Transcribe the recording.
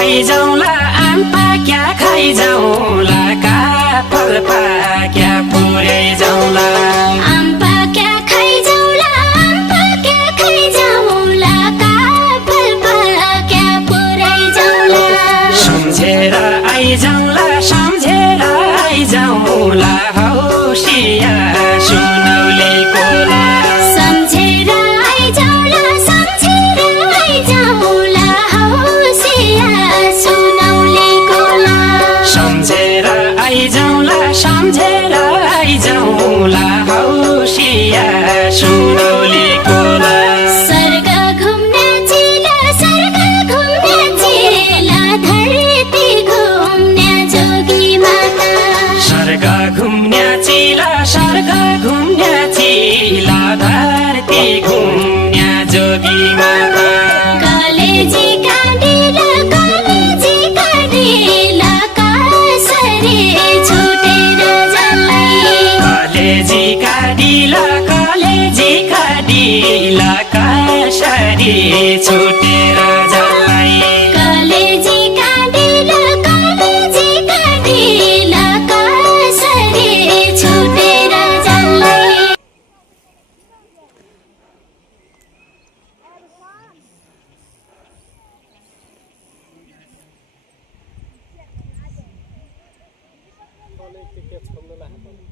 खाइ जाउँला आम पाक्या खाइ जाउँला काफल पाक्या पुरै जाउँला आम पाक्या खाइ जाउँला आम पाक्या खाइ जाउँला काफल पाक्या पुरै जाउँला सम्झेर आइजाउँला सम्झेर आइजाउँला हौसिया सुनौले कोला सम्झेर आइजाउँला सम्झेर आइजाउँला हौसिया सुनौले कोला सम्झेर आइजाउँला सम्झेर आइजाउँला हौसिया सुनौले कोला स्वर्ग घुम्ने चिला धरती घुम्ने जोगी माता स्वर्ग घुम्ने चिला धरती घुम्ने जोगी माता कलेजी काँडिला कसरी छुटेर जल्लाई कलेजी काँडिला कसरी छुटेर जल्लाई कलेजी काँडिला कसरी छुटेर जल्लाई के छोड्नु लाग्छ